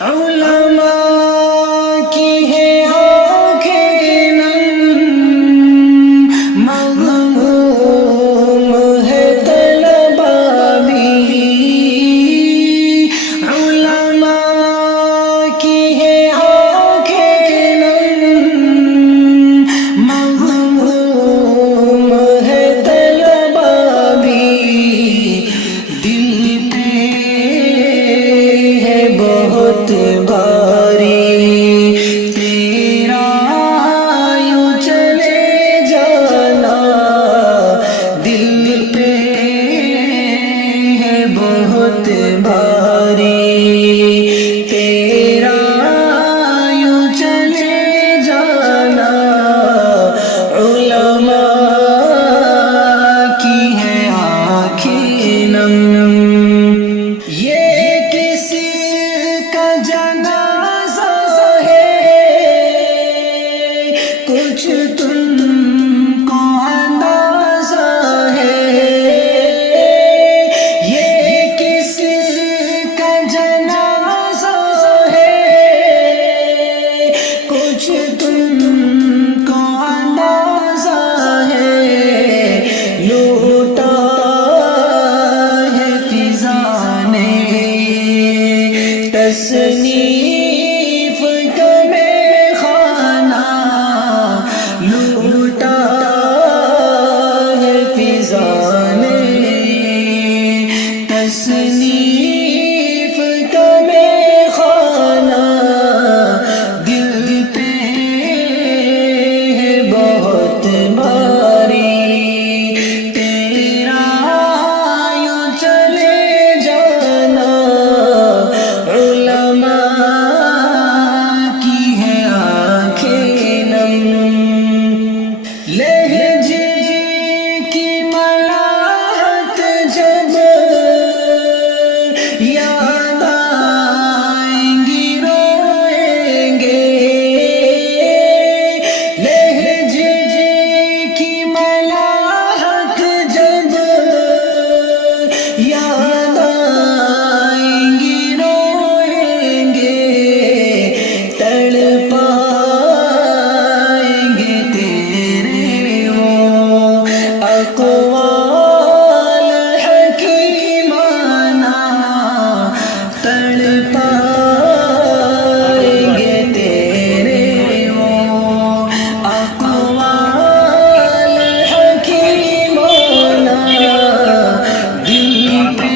علماء کی ہے آنکھیں نم، مغموم ہے طلبا بھی، علماء کی ہے آنکھیں نم، مغموم ہے طلبا بھی، دل پہ ہے بہت بھاری تیرا یوں چلے جانا، دل پہ ہے بہت بھاری تیرا یوں چلے جانا، علماء کی ہے آنکھیں نم، یہ کسی کا جنازہ ہے، کچھ تم کو اندازہ ہے، یہ کسی کا جنازہ ہے، کچھ تم کو اندازہ ہے، لوٹا ہے فضا نے تصنیف کا میخانہ، لوٹا ہے فضا نے تصنیف کا میخانہ، دل پہ ہے بہت بھاری تیرا یوں چلے جانا، علماء کی ہے آنکھیں نم، لہجے کی ملاحت جب یاد آئیں گی روئیں گے، لہجے کی ملاحت جب یاد آئیں گی روئیں گے، تڑپائیں گے تیرے وہ اقوال حکیمانہ، تڑپائیں گے تیرے وہ اقوال حکیمانہ، دل پہ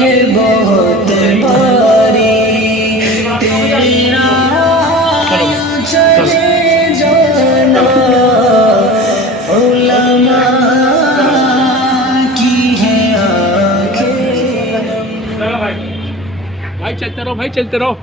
ہے بہت بھاری تیرا چلے جانا، علماء کی ہے آنکھیں بھائی چلتے رہو، بھائی چلتے رہو.